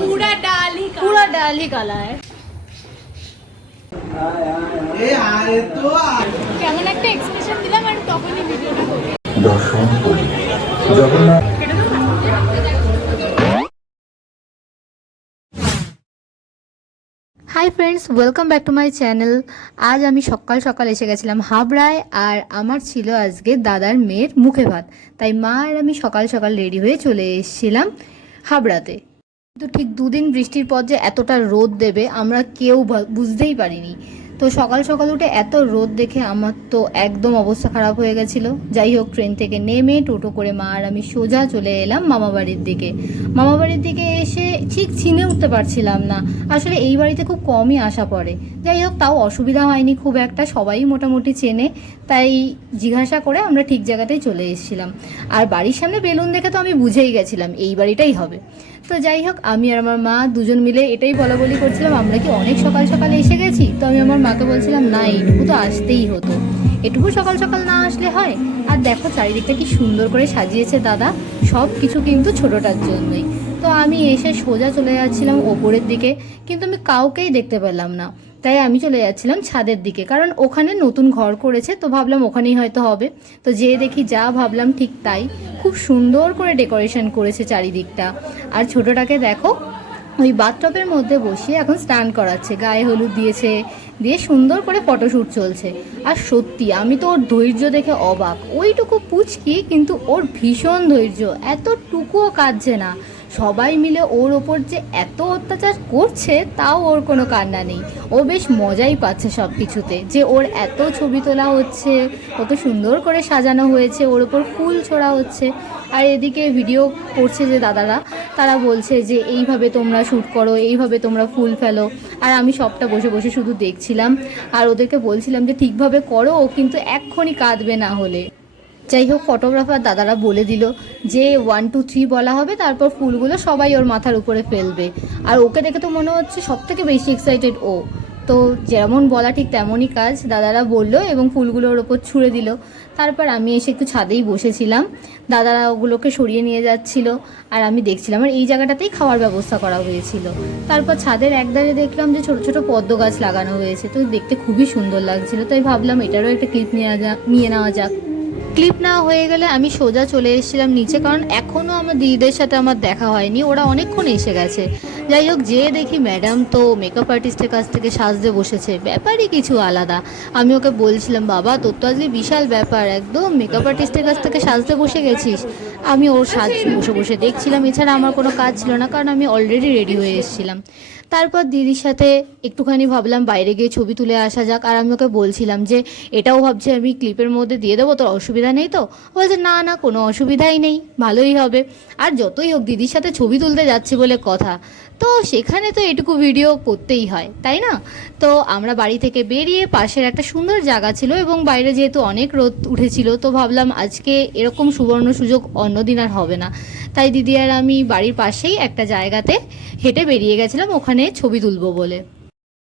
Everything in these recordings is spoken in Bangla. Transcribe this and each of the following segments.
पूरा डाल ही काला है। কেমন একটা এক্সপ্রেশন দিলাম আর তখনই ভিডিওটা করি। দর্শন করি Jagannath. Hi friends, welcome back to my channel. আজ আমি সকাল সকাল এসে গেছিলাম হাবড়ায়, আর আমার ছিল আজকে দাদার মেয়ের মুখে ভাত। তাই মা আর আমি সকাল সকাল রেডি হয়ে চলে এসেছিলাম হাবড়াতে। কিন্তু ঠিক দুদিন বৃষ্টির পর যে এতটা রোদ দেবে আমরা কেউ বুঝতেই পারিনি। তো সকাল সকাল উঠে এত রোদ দেখে আমার তো একদম অবস্থা খারাপ হয়ে গেছিলো। যাই হোক, ট্রেন থেকে নেমে টোটো করে মা আর আমি সোজা চলে এলাম মামাবাড়ির দিকে। মামাবাড়ির দিকে এসে ঠিক চিনে উঠতে পারছিলাম না, আসলে এই বাড়িতে খুব কমই আসা পড়ে। যাই হোক, তাও অসুবিধা হয়নি খুব একটা, সবাই মোটামুটি চেনে, তাই জিজ্ঞাসা করে আমরা ঠিক জায়গাতেই চলে এসেছিলাম। আর বাড়ির সামনে বেলুন দেখে তো আমি বুঝেই গেছিলাম এই বাড়িটাই হবে। তো যাই হোক, আমি আর আমার মা দুজন মিলে এটাই বলাবলি করছিলাম, আমরা কি অনেক সকাল সকালে এসে গেছি। তো আমি আমার মাকে বলছিলাম, না এইটুকু তো আসতেই হতো, এটুকু সকাল সকাল না আসলে হয়। আর দেখো চারিদিকটা কি সুন্দর করে সাজিয়েছে দাদা, সব কিছু কিন্তু ছোটোটার জন্যই। তো আমি এসে সোজা চলে যাচ্ছিলাম ওপরের দিকে, কিন্তু আমি কাউকেই দেখতে পেলাম না। তাই আমি চলে যাচ্ছিলাম ছাদের দিকে, কারণ ওখানে নতুন ঘর করেছে, তো ভাবলাম ওখানেই হয়তো হবে। তো যেয়ে দেখি যা ভাবলাম ঠিক তাই, খুব সুন্দর করে ডেকোরেশন করেছে চারিদিকটা। আর ছোটোটাকে দেখো ওই বাথটবের মধ্যে বসিয়ে এখন স্নান করাচ্ছে, গায়ে হলুদ দিয়েছে, দিয়ে সুন্দর করে ফটোশ্যুট চলছে। আর সত্যি আমি তো ওর ধৈর্য দেখে অবাক, ওইটুকু পুচকি কিন্তু ওর ভীষণ ধৈর্য, এতটুকুও কাঁদছে না। সবাই মিলে ওর ওপর যে এত অত্যাচার করছে তাও ওর কোনো কান্না নেই, ও বেশ মজাই পাচ্ছে সব কিছুতে, যে ওর এত ছবি তোলা হচ্ছে, কত সুন্দর করে সাজানো হয়েছে, ওর ওপর ফুল ছোড়া হচ্ছে। আর এদিকে ভিডিও করছে যে দাদারা, তারা বলছে যে এইভাবে তোমরা শ্যুট করো, এইভাবে তোমরা ফুল ফেলো। আর আমি সবটা বসে বসে শুধু দেখছিলাম আর ওদেরকে বলছিলাম যে ঠিকভাবে করো, কিন্তু এক্ষুনি কাঁদবে না হলে। যাই হোক, ফটোগ্রাফার দাদারা বলে দিল যে 1 2 3 বলা হবে, তারপর ফুলগুলো সবাই ওর মাথার উপরে ফেলবে। আর ওকে দেখে তো মনে হচ্ছে সব থেকে বেশি এক্সাইটেড ও। তো যেমন বলা ঠিক তেমনই কাজ, দাদারা বললো এবং ফুলগুলো ওর ওপর ছুঁড়ে দিল। তারপর আমি এসে একটু ছাদেই বসেছিলাম, দাদারা ওগুলোকে সরিয়ে নিয়ে যাচ্ছিল আর আমি দেখছিলাম। আর এই জায়গাটাতেই খাওয়ার ব্যবস্থা করা হয়েছিল। তারপর ছাদের একধারে দেখলাম যে ছোট ছোট পদ্ম গাছ লাগানো হয়েছে, তো দেখতে খুবই সুন্দর লাগছিল। তাই ভাবলাম এটারও একটা ক্লিপ নিয়ে নেওয়া যাক। ক্লিপ না হয়ে গেলে আমি সোজা চলে এসেছিলাম নিচে, কারণ এখনও আমার দিদিদের সাথে আমার দেখা হয়নি, ওরা অনেকক্ষণ এসে গেছে। যাই হোক, যেয়ে দেখি ম্যাডাম তো মেকআপ আর্টিস্টের কাছ থেকে সাজতে বসেছে, ব্যাপারই কিছু আলাদা। আমি ওকে বলছিলাম, বাবা তোর তো আজকে বিশাল ব্যাপার, একদম মেকআপ আর্টিস্টের কাছ থেকে সাজতে বসে গেছিস। আমি ওর সাজ বসে বসে দেখছিলাম, এছাড়া আমার কোনো কাজ ছিল না, কারণ আমি অলরেডি রেডি হয়ে এসেছিলাম। তারপর দিদির সাথে একটুখানি ভাবলাম বাইরে গিয়ে ছবি তুলে আসা যাক। আর আমি ওকে বলছিলাম যে এটাও ভাবছি আমি ক্লিপের মধ্যে দিয়ে দেবো, তোর অসুবিধা নেই তো? বলছে না না, কোনো অসুবিধাই নেই, ভালোই হবে। আর যতই হোক দিদির সাথে ছবি তুলতে যাচ্ছি বলে কথা, তো সেখানে তো এটুকু ভিডিও করতেই হয়, তাই না? তো আমরা বাড়ি থেকে বেরিয়ে পাশের একটা সুন্দর জায়গা ছিল, এবং বাইরে যেহেতু অনেক রোদ উঠেছিল, তো ভাবলাম আজকে এরকম সুবর্ণ সুযোগ অন্যদিন আর হবে না। তাই দিদি আর আমি বাড়ির পাশেই একটা জায়গাতে হেঁটে বেরিয়ে গেছিলাম ওখানে ছবি তুলবো বলে।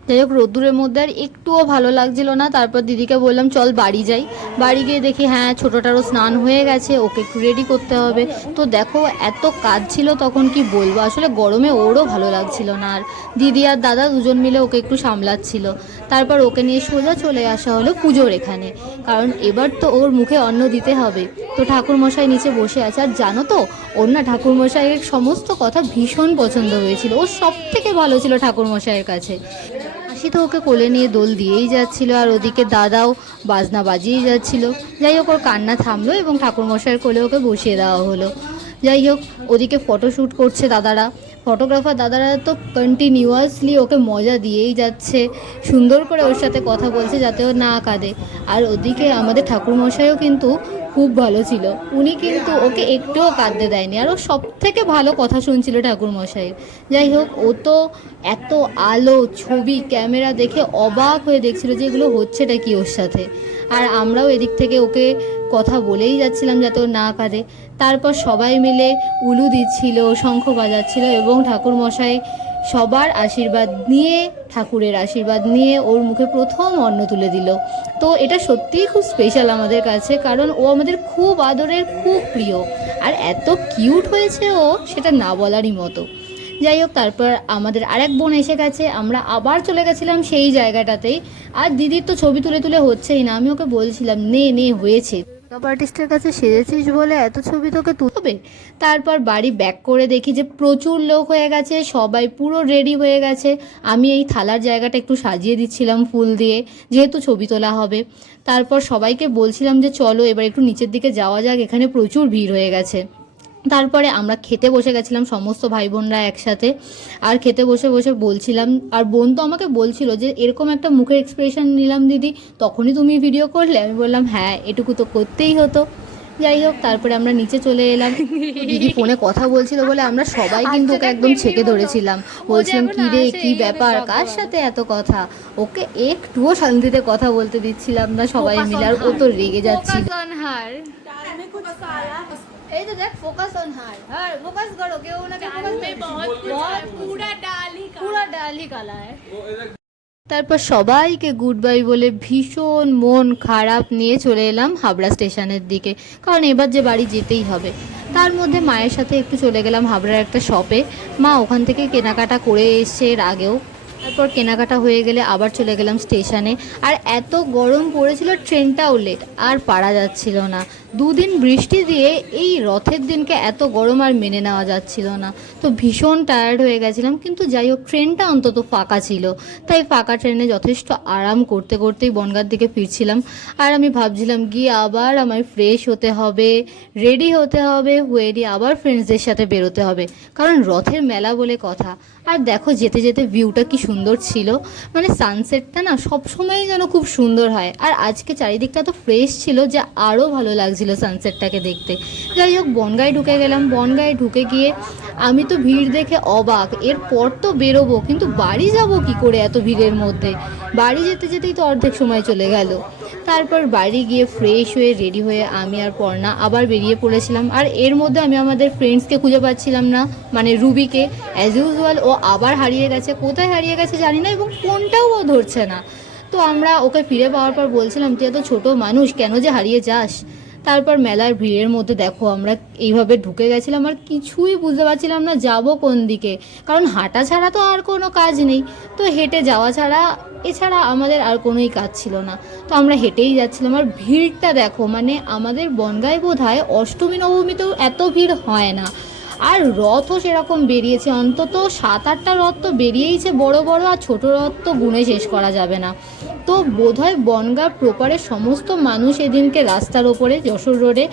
যাই হোক, রোদ্দুরের মধ্যে আর একটুও ভালো লাগছিল না। তারপর দিদিকে বললাম চল বাড়ি যাই। বাড়ি গিয়ে দেখি হ্যাঁ ছোটোটারও স্নান হয়ে গেছে, ওকে একটু রেডি করতে হবে। তো দেখো এত কাজ ছিল তখন, কি বলবো, আসলে গরমে ওরও ভালো লাগছিল না। আর দিদি আর দাদা দুজন মিলে ওকে একটু সামলাচ্ছিল। তারপর ওকে নিয়ে সোজা চলে আসা হলো পুজোর এখানে, কারণ এবার তো ওর মুখে অন্ন দিতে হবে। তো ঠাকুরমশাই নিচে বসে আছে, আর জানো তো ওর না ঠাকুরমশাইয়ের সমস্ত কথা ভীষণ পছন্দ হয়েছিল, ও সব থেকে ভালো ছিল ঠাকুরমশাইয়ের কাছে। তো ওকে কোলে নিয়ে দোল দিয়েই যাচ্ছিল, আর ওদিকে দাদাও বাজনা বাজিয়েই যাচ্ছিল। যাই হোক, ওর কান্না থামলো এবং ঠাকুরমশাইয়ের কোলে ওকে বসিয়ে দেওয়া হলো। যাই হোক, ওদিকে ফটোশ্যুট করছে দাদারা, ফটোগ্রাফার দাদারা তো কন্টিনিউয়াসলি ওকে মজা দিয়েই যাচ্ছে, সুন্দর করে ওর সাথে কথা বলছে যাতে ও না কাঁদে। আর ওদিকে আমাদের ঠাকুরমশাইও কিন্তু খুব ভালো ছিল, উনি কিন্তু ওকে একটুও কাঁদতে দেয়নি, আর ও সব থেকে ভালো কথা শুনছিল ঠাকুরমশাইয়ের। যাই হোক, ও তো এত আলো ছবি ক্যামেরা দেখে অবাক হয়ে দেখছিল যে এগুলো হচ্ছেটা কি ওর সাথে। আর আমরাও এদিক থেকে ওকে কথা বলেই যাচ্ছিলাম যাতে ও না কাঁদে। তারপর সবাই মিলে উলু দিচ্ছিল, শঙ্খ বাজাচ্ছিল, এবং ঠাকুরমশাই সবার আশীর্বাদ নিয়ে, ঠাকুরের আশীর্বাদ নিয়ে ওর মুখে প্রথম অন্ন তুলে দিল। তো এটা সত্যিই খুব স্পেশাল আমাদের কাছে, কারণ ও আমাদের খুব আদরের, খুব প্রিয়। আর এত কিউট হয়েছে ও, সেটা না বলারই মতো। যাই হোক, তারপর আমাদের আরেক বোন এসে গেছে, আমরা আবার চলে গেছিলাম সেই জায়গাটাতেই। আর দিদির তো ছবি তুলে তুলে হচ্ছেই না, আমি ওকে বলছিলাম নে নে হয়েছে, মেকআপ আর্টিস্টের কাছে সেজেছিস বলে এত ছবি তোকে তুলবে। তারপর বাড়ি ব্যাক করে দেখি যে প্রচুর লোক হয়ে গেছে, সবাই পুরো রেডি হয়ে গেছে। আমি এই থালার জায়গাটা একটু সাজিয়ে দিচ্ছিলাম ফুল দিয়ে, যেহেতু ছবি তোলা হবে। তারপর সবাইকে বলছিলাম যে চলো এবার একটু নিচের দিকে যাওয়া যাক, এখানে প্রচুর ভিড় হয়ে গেছে। তারপরে আমরা খেতে বসে গেছিলাম সমস্ত ভাই বোনরা একসাথে। আর খেতে বসে বসে বলছিলাম, আর বোন তো আমাকে বলছিল যে এরকম একটা মুখের এক্সপ্রেশন নিলাম দিদি, তখনই তুমি ভিডিও করলে। আমি বললাম হ্যাঁ, এটুকু তো করতেই হতো। যাই হোক, তারপরে আমরা নিচে চলে এলাম। দিদি ফোনে কথা বলছিল বলে আমরা সবাই কিন্তু ওকে একদম ছেঁকে ধরেছিলাম, বলছিলাম কি রে কি ব্যাপার, কার সাথে এত কথা। ওকে একটুও শান্তিতে কথা বলতে দিচ্ছিলাম না সবাই মিলে, আর ও তো রেগে যাচ্ছিল। এই তো দেখ, focus on her, her focus করো, কেউ ওনাকে ফোকাস পুরা ডাল হি কালা है। তারপর সবাইকে গুড বাই বলে ভীষণ মন খারাপ নিয়ে চলে এলাম হাবড়া স্টেশনের দিকে, কারণ এবার যে বাড়ি যেতেই হবে। তার মধ্যে মায়ের সাথে একটু চলে গেলাম হাবড়ার একটা শপে, মা ওখান থেকে কেনাকাটা করে এসছে এর আগেও। তারপর কেনাকাটা হয়ে গেলে আবার চলে গেলাম স্টেশনে। আর এত গরম পড়েছিল, ট্রেনটাও লেট, আর পারা যাচ্ছিল না। দুদিন বৃষ্টি দিয়ে এই রথের দিনকে এত গরম আর মেনে নেওয়া যাচ্ছিল না। তো ভীষণ টায়ার্ড হয়ে গেছিলাম, কিন্তু যাই হোক ট্রেনটা অন্তত ফাঁকা ছিল, তাই ফাঁকা ট্রেনে যথেষ্ট আরাম করতে করতেই বনগাঁর দিকে ফিরছিলাম। আর আমি ভাবছিলাম গিয়ে আবার আমায় ফ্রেশ হতে হবে, রেডি হতে হবে, হয়ে দিয়ে আবার ফ্রেন্ডসদের সাথে বেরোতে হবে, কারণ রথের মেলা বলে কথা। আর দেখো যেতে যেতে ভিউটা কি সুন্দর ছিল, মানে সানসেটটা না সবসময় যেন খুব সুন্দর হয়। আর আজকে চারিদিকটা তো ফ্রেশ ছিল যে আরও ভালো লাগছিল সানসেটটাকে দেখতে। যাই হোক, বনগাঁয় ঢুকে গেলাম। বনগাঁয় ঢুকে গিয়ে আমি তো ভিড় দেখে অবাক, এরপর তো বেরোবো, কিন্তু বাড়ি যাব কি করে এত ভিড়ের মধ্যে। বাড়ি যেতে যেতেই তো অর্ধেক সময় চলে গেল। তারপর বাড়ি গিয়ে ফ্রেশ হয়ে রেডি হয়ে আমি আর পর্ণা আবার বেরিয়ে পড়েছিলাম। আর এর মধ্যে আমি আমাদের ফ্রেন্ডসকে খুঁজে পাচ্ছিলাম না, মানে রুবিকে। অ্যাজ ইউজুয়াল ও আবার হারিয়ে গেছে, কোথায় হারিয়ে গেছে জানি না, এবং ফোনটাও ও ধরছে না। তো আমরা ওকে ফিরে পাওয়ার পর বলছিলাম তুই এত ছোটো মানুষ, কেন যে হারিয়ে যাস। তারপর মেলার ভিড়ের মধ্যে দেখো আমরা এইভাবে ঢুকে গেছিলাম, আর কিছুই বুঝতে পারছিলাম না যাব কোন দিকে, কারণ হাঁটা ছাড়া তো আর কোনো কাজ নেই। তো হেঁটে যাওয়া ছাড়া, এছাড়া আমাদের আর কোনোই কাজ ছিল না। তো আমরা হেঁটেই যাচ্ছিলাম। আর ভিড়টা দেখো, মানে আমাদের বনগাঁয় বোধহয় অষ্টমী নবমীতেও এত ভিড় হয় না। আর রথও সেরকম বেরিয়েছে, অন্তত 7-8টা রথ তো বেরিয়েইছে বড় বড়, আর ছোট রথ তো গুণে শেষ করা যাবে না। তো বোধহয় বনগাঁ প্রপারের সমস্ত মানুষ এদিনকে রাস্তার ওপরে, যশোর রোডে।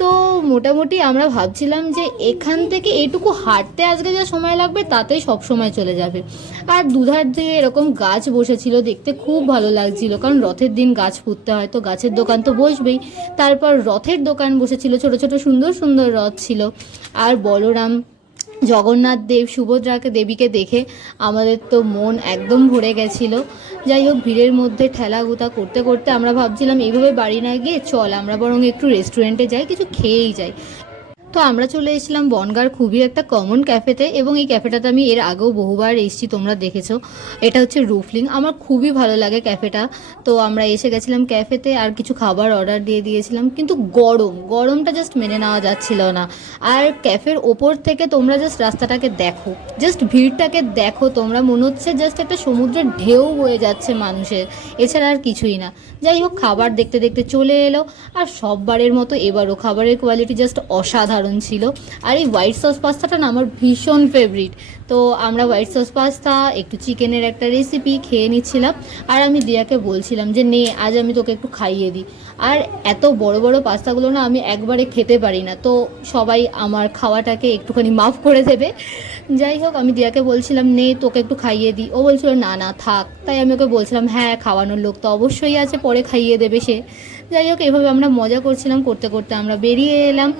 তো মোটামুটি আমরা ভাবছিলাম যে এখান থেকে এইটুকু হাঁটতে আজকে যা সময় লাগবে তাতেই সব সময় চলে যাবে। আর দুধার দিয়ে এরকম গাছ বসেছিল, দেখতে খুব ভালো লাগছিল, কারণ রথের দিন গাছ পুঁততে হয়, তো গাছের দোকান তো বসবেই। তারপর রথের দোকান বসেছিল, ছোট ছোট সুন্দর সুন্দর রথ ছিল। আর বলরাম, জগন্নাথ দেব, সুভদ্রাকে দেবীকে দেখে আমাদের তো মন একদম ভরে গেছিলো। যাই হোক, ভিড়ের মধ্যে ঠেলাগুতা করতে করতে আমরা ভাবছিলাম এইভাবে বাড়ি না গিয়ে চল আমরা বরং একটু রেস্টুরেন্টে যাই, কিছু খেয়েই যাই। তো আমরা চলে এসেছিলাম বনগাঁর খুবই একটা কমন ক্যাফেতে, এবং এই ক্যাফেটাতে আমি এর আগেও বহুবার এসেছি, তোমরা দেখেছো। এটা হচ্ছে রুফলিং, আমার খুবই ভালো লাগে ক্যাফেটা। তো আমরা এসে গেছিলাম ক্যাফেতে, আর কিছু খাবার অর্ডার দিয়ে দিয়েছিলাম, কিন্তু গরমটা জাস্ট মেনে নেওয়া যাচ্ছিল না। আর ক্যাফের ওপর থেকে তোমরা জাস্ট রাস্তাটাকে দেখো, জাস্ট ভিড়টাকে দেখো, তোমরা মনে হচ্ছে জাস্ট একটা সমুদ্রের ঢেউ বয়ে যাচ্ছে মানুষের, এছাড়া আর কিছুই না। যাই হোক, খাবার দেখতে দেখতে চলে এলো, আর সববারের মতো এবারও খাবারের কোয়ালিটি জাস্ট অসাধারণ ছিল। আর এই হোয়াইট সস পাস্তাটা না আমার ভীষণ ফেভারিট। তো আমরা হোয়াইট সস পাস্তা, একটু চিকেনের একটা রেসিপি খেয়ে নিচ্ছিলাম। আর আমি দিয়াকে বলছিলাম যে নে আজ আমি তোকে একটু খাইয়ে দিই। আর এত বড় বড় পাস্তাগুলো না আমি একবারে খেতে পারি না, তো সবাই আমার খাওয়াটাকে একটুখানি মাফ করে দেবে। যাই হোক, আমি দিয়াকে বলছিলাম নে তোকে একটু খাইয়ে দিই, ও বলছিল না না থাক। তাই আমি ওকে বলছিলাম হ্যাঁ খাওয়ানোর লোক তো অবশ্যই আছে, পরে খাইয়ে দেবে সে। যাই হোক, এভাবে আমরা মজা করছিলাম, করতে করতে আমরা বেরিয়ে এলাম।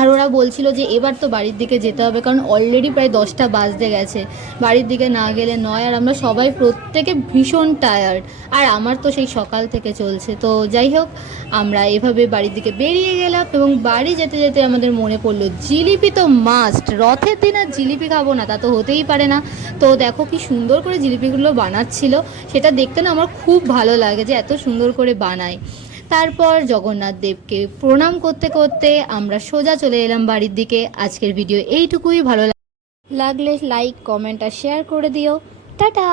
আর ওরা বলছিল যে এবার তো বাড়ির দিকে যেতে হবে, কারণ অলরেডি প্রায় 10টা বাজতে গেছে, বাড়ির দিকে না গেলে নয়। আর আমরা সবাই প্রত্যেকে ভীষণ টায়ার্ড, আর আমার তো সেই সকাল থেকে চলছে। তো যাই হোক, আমরা এভাবে বাড়ির দিকে বেরিয়ে গেলাম, এবং বাড়ি যেতে যেতে আমাদের মনে পড়লো জিলিপি তো মাস্ট, রথের দিন আর জিলিপি খাবো না তা তো হতেই পারে না। তো দেখো কি সুন্দর করে জিলিপিগুলো বানাচ্ছিল, সেটা দেখতে না আমার খুব ভালো লাগে যে এত সুন্দর করে বানায়। তারপর জগন্নাথ দেবকে প্রণাম করতে করতে আমরা সোজা চলে এলাম বাড়ির দিকে। আজকের ভিডিও এইটুকুই, ভালো লাগলে লাইক, কমেন্ট আর শেয়ার করে দিও। টাটা।